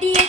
D.